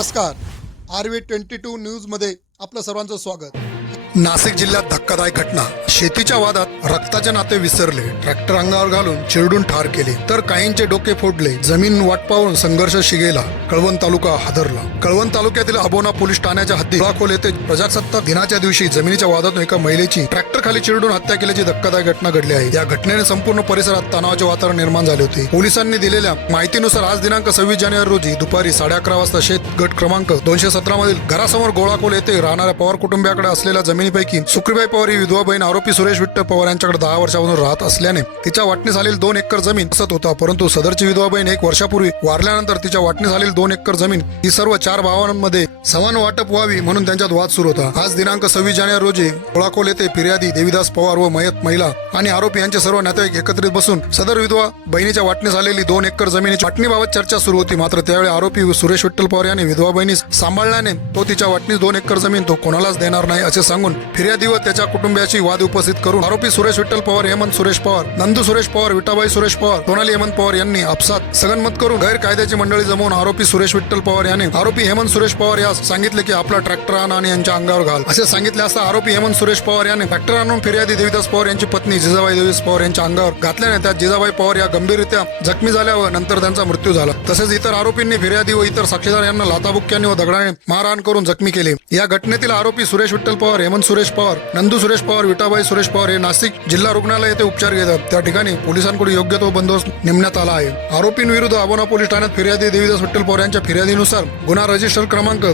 नमस्कार. R V twenty two न्यूजमध्ये आपलं सर्वांचं स्वागत. नाशिक जिल्ह्यात धक्कादायक घटना. शेतीच्या वादात रक्ताचे नाते विसरले ट्रॅक्टर अंगावर घालून चिरडून ठार केले तर काहींचे डोके फोडले जमीन वाट पाहून संघर्ष शिगेला कळवण तालुका हादरला. कळवण तालुक्यातील अबोना पोलीस ठाण्याच्या हद्दीत खोल येथे प्रजासत्ताक दिनाच्या दिवशी जमिनीच्या वादातून एका महिलेची ट्रॅक्टर खाली चिरडून हत्या केल्याची धक्कादायक घटना घडली आहे. या घटनेने संपूर्ण परिसरात तणावाचे वातावरण निर्माण झाले होते. पोलिसांनी दिलेल्या माहितीनुसार आज दिनांक सव्वीस जानेवारी रोजी दुपारी साडे अकरा वाजता शेत गट क्रमांक दोनशे सतरा मधील घरासमोर गोळाकोल येथे राहणाऱ्या पवार कुटुंबियाकडे असलेल्या जमिनीपैकी सुक्रीबाई पवार ही विधवा बहीण आरोपी सुरेश विठ्ठल पवार यांच्याकडे दहा वर्षापासून राहत असल्याने तिच्या वाटणी झालेली दोन एकर जमीन असत होता परंतु सदरची विधवा बहीण एक वर्षापूर्वी वारल्यानंतर तिच्या वाटणी झालेली दोन एकर जमीन ही सर्व चार भावांमध्ये समान वाटप व्हावी म्हणून त्यांच्यात वाद सुरू होता. आज दिनांक सव्वीस जानेवारी रोजी कोळाकोल येथे फिर्यादी देवीदास पवार व मयत महिला आणि आरोपी यांचे सर्व नातेवाईक एकत्रित बसून सदर विधवा बहिणीच्या वाटणी झालेली दोन एकर जमिनीची वाटणीबाबत चर्चा सुरू होती. मात्र त्यावेळी आरोपी सुरेश विठ्ठल पवार यांनी विधवा बहिणीस सांभाळल्याने तो तिच्या वाटणीस दोन एकर जमीन तो कोणालाच देणार नाही असे सांगून फिर्यादी व त्याच्या कुटुंबियाची वाद उपस्थित करून आरोपी सुरेश विठ्ठल पवार हेमंत सुरेश पवार नंदू सुरेश पवार विटाबाई सुरेश पवार सोनाली हेमंत पवार यांनी आपसात सगनमत करून गैरकायद्याची मंडळी जमवून आरोपी सुरेश विठ्ठल पवार याने आरोपी हेमंत सुरेश पवार यास सांगितले की आपला ट्रॅक्टर आण आणि यांच्या अंगावर घाल. असे सांगितले असता आरोपी हेमंत सुरेश पवार याने ट्रॅक्टर आणून फिर्यादी देवीदास पवार यांची पत्नी जिजाबाई देवीस पवार यांच्या अंगावर घातल्याने त्यात जिजाबाई पवार या गंभीररित्या जखमी झाल्या व नंतर त्यांचा मृत्यू झाला. तसेच इतर आरोपींनी फिर्यादी व इतर साक्षीदार यांना लाताबुक्क्यांनी व दगडाने मारहाण करून जखमी केले. या घटनेतील आरोपी सुरेश विठ्ठल पवार हेमंत सुरेश पवार नंदू सुरेश पवार विटाबाई सुरेश पवार हे नाशिक जिल्हा रुग्णालय येथे उपचार घेतात. त्या ठिकाणी पोलिसांकडून योग्य तो बंदोबस्त नेमण्यात आला आहे. आरोपींविरुद्ध अबोना पोलीस ठाण्यात फिर्यादी देवीदास विठ्ठल पवार यांच्या फिर्यादीनुसार गुन्हा रजिस्टर क्रमांक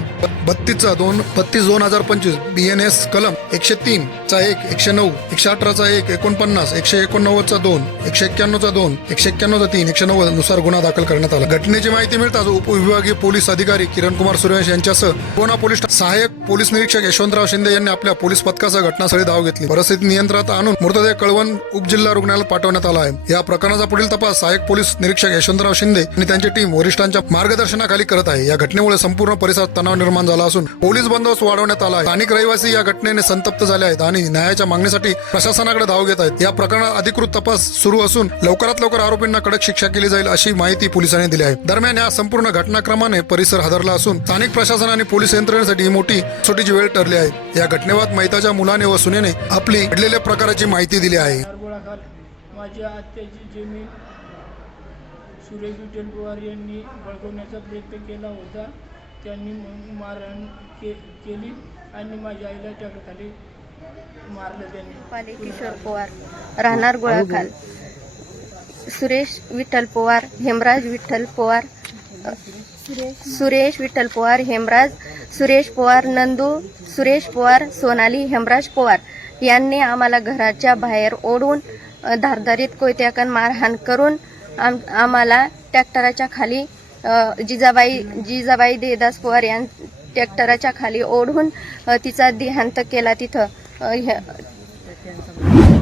बत्तीसचा दोन बत्तीस दोन हजार पंचवीस बी एन एस कलम एकशे तीन चा एक एकशे नऊ एकशे अठराचा एक एकोणपन्नास एकशे एकोणनव्वदचा दोन एकशे एक्क्याण्णवचा दोन एकशे एक्क्याण्णवचा तीन एकशे नव्वदनुसार गुन्हा दाखल करण्यात आला. घटनेची माहिती मिळताच उपविभागीय पोलीस अधिकारी किरण कुमार सूर्यवंश यांच्यासह पुणा पोलीस सहाय्यक पोलीस निरीक्षक यशवंतराव शिंदे यांनी आपल्या पोलीस पथकासह घटनास्थळी धाव घेतली. परिस्थिती नियंत्रणात आणून मृतदेह कळवण उपजिल्हा रुग्णालयात पाठवण्यात आला आहे. या प्रकरणाचा पुढील तपास सहाय्यक पोलीस निरीक्षक यशवंतराव शिंदे आणि त्यांची टीम वरिष्ठांच्या मार्गदर्शनाखाली करत आहे. या घटनेमुळे संपूर्ण परिसरात तणाव निर्माण झाला असून पोलीस बंदोबस्त वाढवण्यात आला आहे. स्थानिक रहिवासी या घटनेने संतप्त झाले आहेत आणि न्यायाच्या मागणीसाठी प्रशासनाकडे धाव घेत आहेत. या प्रकरणात अधिकृत तपास सुरू असून लवकरात लवकर आरोपींना कडक शिक्षा केली जाईल अशी माहिती पोलिसांनी दिली आहे. दरम्यान या संपूर्ण घटनाक्रमाने परिसर हादरला असून स्थानिक प्रशासन आणि पोलीस यंत्रणेसाठी ही मोठी छोटीची वेळ ठरली आहे. या घटनेवाद मैताच्या मुलाने व सुनेने आपली घडलेल्या प्रकाराची माहिती दिली आहे. गोळाखाल माझ्या आत्याची जमीन सुरेश विठ्ठल पवार यांनी बळकवण्याचा प्रयत्न केला होता. त्यांनी मारहाण के केली आणि माझ्या आईला ट्रॅक्टरखाली मारलं त्यांनी. पाले किशोर पवार. राहणार गोळाखाल सुरेश विठ्ठल पवार हेमराज विठ्ठल पवार सुरेश विठ्ठल पवार हेमराज सुरेश पवार नंदू सुरेश पवार सोनाली हेमराज पवार. यांनी आम्हाला घराच्या बाहेर ओढून धारदारीत धारधारीत कोयत्याकन मारहाण करून आम आम्हाला ट्रॅक्टराच्या खाली जिजाबाई जिजाबाई देदास पवार यां ट्रॅक्टराच्या खाली ओढून तिचा देहांत केला तिथं.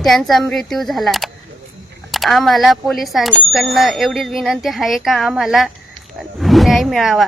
त्यांचा मृत्यू झाला. आम्हाला पोलिसांकडनं एवढीच विनंती आहे का आम्हाला न्याय मिळावा?